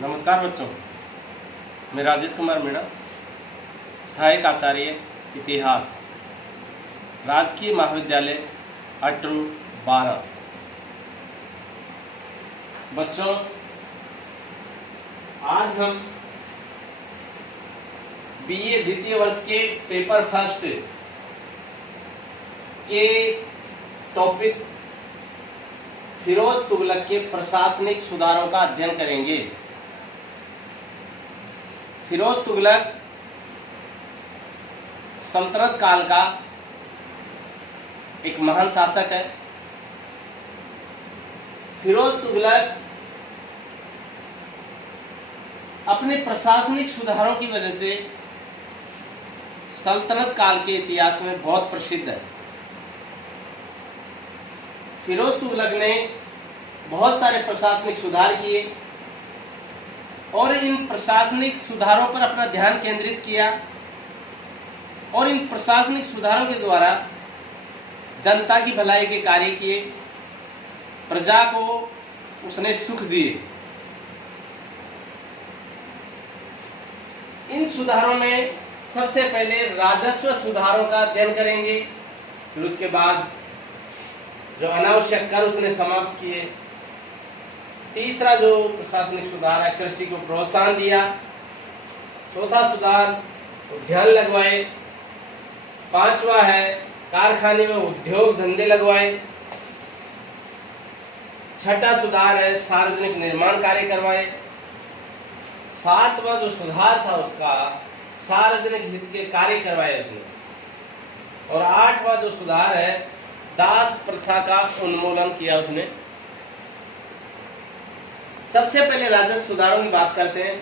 नमस्कार बच्चों, मैं राजेश कुमार मीणा, सहायक आचार्य इतिहास, राजकीय महाविद्यालय अटरू 12। बच्चों, आज हम बीए द्वितीय वर्ष के पेपर फर्स्ट के टॉपिक फिरोज तुगलक के प्रशासनिक सुधारों का अध्ययन करेंगे। फिरोज तुगलक सल्तनत काल का एक महान शासक है। फिरोज तुगलक अपने प्रशासनिक सुधारों की वजह से सल्तनत काल के इतिहास में बहुत प्रसिद्ध है। फिरोज तुगलक ने बहुत सारे प्रशासनिक सुधार किए और इन प्रशासनिक सुधारों पर अपना ध्यान केंद्रित किया और इन प्रशासनिक सुधारों के द्वारा जनता की भलाई के कार्य किए, प्रजा को उसने सुख दिए। इन सुधारों में सबसे पहले राजस्व सुधारों का अध्ययन करेंगे, फिर उसके बाद जो अनावश्यक कर उसने समाप्त किए। तीसरा जो प्रशासनिक सुधार है, कृषि को प्रोत्साहन दिया। चौथा सुधार, उद्यान लगवाए। पांचवा है, कारखाने में उद्योग धंधे लगवाए। छठा सुधार है, सार्वजनिक निर्माण कार्य करवाए। सातवां जो सुधार था उसका, सार्वजनिक हित के कार्य करवाए उसने। और आठवां जो सुधार है, दास प्रथा का उन्मूलन किया उसने। सबसे पहले राजस्व सुधारों की बात करते हैं।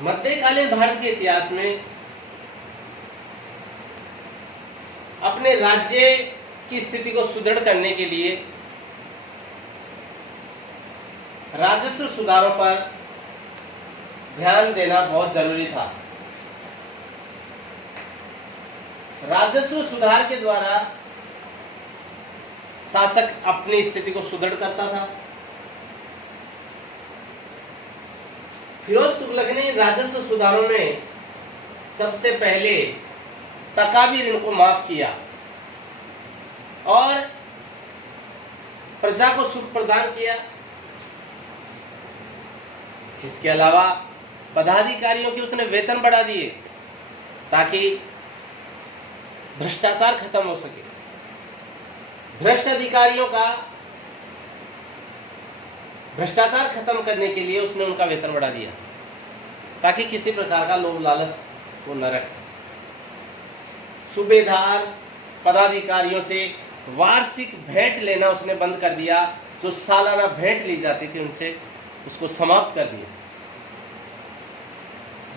मध्यकालीन भारत के इतिहास में अपने राज्य की स्थिति को सुदृढ़ करने के लिए राजस्व सुधारों पर ध्यान देना बहुत जरूरी था। राजस्व सुधार के द्वारा शासक अपनी स्थिति को सुदृढ़ करता था। फिरोज तुगलक ने राजस्व सुधारों में सबसे पहले तकावी ऋण को माफ किया और प्रजा को सुख प्रदान किया। इसके अलावा पदाधिकारियों के उसने वेतन बढ़ा दिए ताकि भ्रष्टाचार खत्म हो सके। भ्रष्ट अधिकारियों का भ्रष्टाचार खत्म करने के लिए उसने उनका वेतन बढ़ा दिया ताकि किसी प्रकार का लोभ लालच वो न रखे। सूबेदार पदाधिकारियों से वार्षिक भेंट लेना उसने बंद कर दिया। जो सालाना भेंट ली जाती थी उनसे उसको समाप्त कर दिया।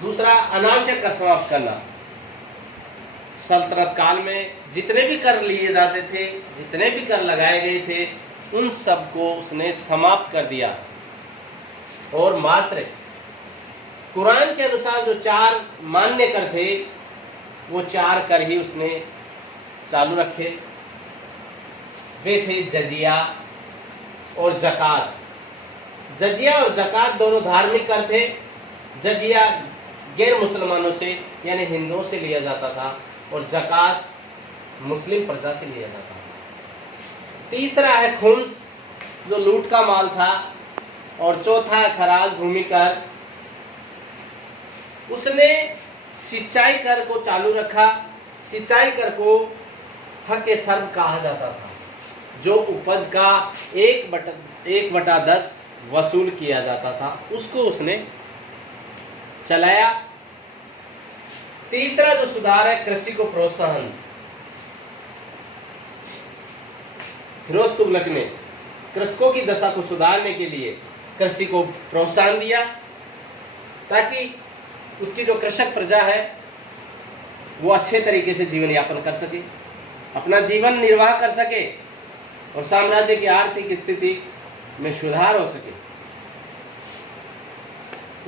दूसरा, अनावश्यक कर समाप्त करना। सल्तनत काल में जितने भी कर लिए जाते थे, जितने भी कर लगाए गए थे, उन सब को उसने समाप्त कर दिया और मात्र कुरान के अनुसार जो 4 मान्य कर थे वो 4 कर ही उसने चालू रखे। वे थे जजिया और जकात। जजिया और जकात दोनों धार्मिक कर थे। जजिया गैर मुसलमानों से यानी हिंदुओं से लिया जाता था और जकात मुस्लिम प्रजा से लिया जाता था। तीसरा है खुम्स, जो लूट का माल था। और चौथा है खराज, भूमि कर। उसने सिंचाई कर को चालू रखा। सिंचाई कर को हक सर्व कहा जाता था, जो उपज का 1/10 वसूल किया जाता था, उसको उसने चलाया। तीसरा जो सुधार है, कृषि को प्रोत्साहन। फिरोज तुगलक ने कृषकों की दशा को सुधारने के लिए कृषि को प्रोत्साहन दिया ताकि उसकी जो कृषक प्रजा है वो अच्छे तरीके से जीवन यापन कर सके, अपना जीवन निर्वाह कर सके और साम्राज्य की आर्थिक स्थिति में सुधार हो सके।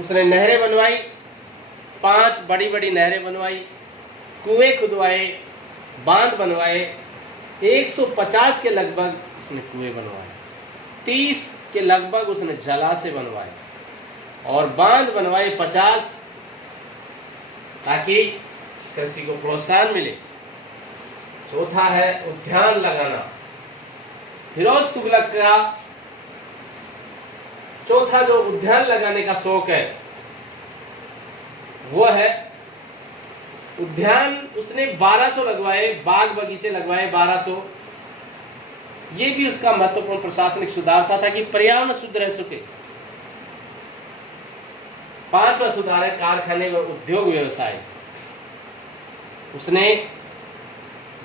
उसने नहरें बनवाई, 5 बड़ी बड़ी नहरें बनवाई, कुएं खुदवाए, बांध बनवाए, 150 के लगभग उसने कुएं बनवाए, 30 के लगभग उसने जलाशय बनवाए और बांध बनवाए 50, ताकि कृषि को प्रोत्साहन मिले। चौथा है उद्यान लगाना। फिरोज तुगलक का चौथा जो उद्यान लगाने का शौक है वो है उद्यान। उसने 1200 लगवाए, बाग बगीचे लगवाए 1200। ये भी उसका महत्वपूर्ण प्रशासनिक सुधार था ताकि पर्यावरण शुद्ध रह सके। 5वां सुधार है कारखाने व उद्योग व्यवसाय। उसने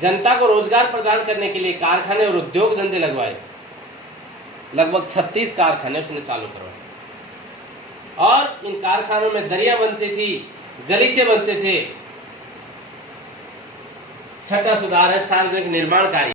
जनता को रोजगार प्रदान करने के लिए कारखाने और उद्योग धंधे लगवाए। लगभग 36 कारखाने उसने चालू करवाए और इन कारखानों में दरिया बनती थी, गलीचे बनते थे। छठा सुधार है सार्वजनिक निर्माण कार्य।